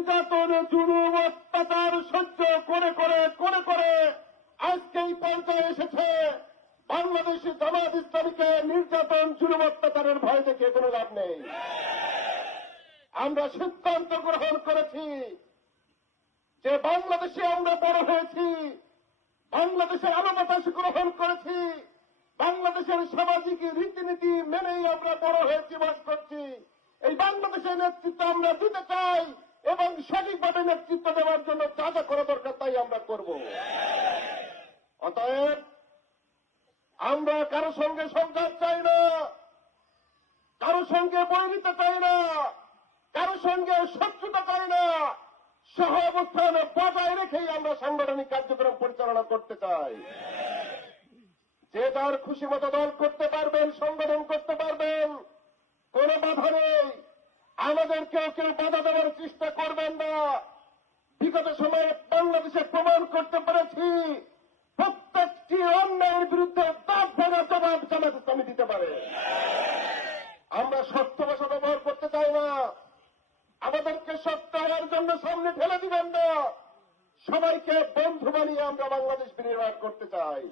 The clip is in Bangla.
নির্যাতন জুলুম অত্যাচার সহ্য করে করে করে করে আজকে এই পর্যায়ে এসেছে। বাংলাদেশি জামাত ইসলামীকে নির্যাতন জুলুম অত্যাচারের ভয় দেখে কোনো লাভ নেই। আমরা সিদ্ধান্ত গ্রহণ করেছি যে বাংলাদেশে আমরা বড় হয়েছি, বাংলাদেশের আলো বাতাস গ্রহণ করেছি, বাংলাদেশের সামাজিক রীতিনীতি মেনেই আমরা বড় হয়েছি, বাস করছি। এই বাংলাদেশের নেতৃত্ব আমরা দিতে চাই এবং সঠিকভাবে নেতৃত্ব দেওয়ার জন্য যা যা করা দরকার তাই আমরা করব। অতএব আমরা কারো সঙ্গে সংঘাত চাই না, কারো সঙ্গে বৈরিতা চাই না, কারো সঙ্গে শত্রুতা চাই না। সহ অবস্থান বজায় রেখেই আমরা সাংগঠনিক কার্যক্রম পরিচালনা করতে চাই। যে তার খুশি মতো দল করতে পারবেন, সংগঠন করতে পারবেন, কোন বাধা নেই। আমাদের কেউ বাধা দেওয়ার চেষ্টা করবেন না। বিগত সময়ে বাংলাদেশে প্রমাণ করতে পেরেছি প্রত্যেকটি অন্যায়ের বিরুদ্ধে 10 ভাগের জবাব জামাত ইসলামী দিতে পারে। আমরা শক্ত ভাষা ব্যবহার করতে চাই না। আমাদেরকে শক্ত হওয়ার জন্য সামনে ঠেলে দিবেন না। সবাইকে বন্ধু বানিয়ে আমরা বাংলাদেশ বিনির্মাণ করতে চাই।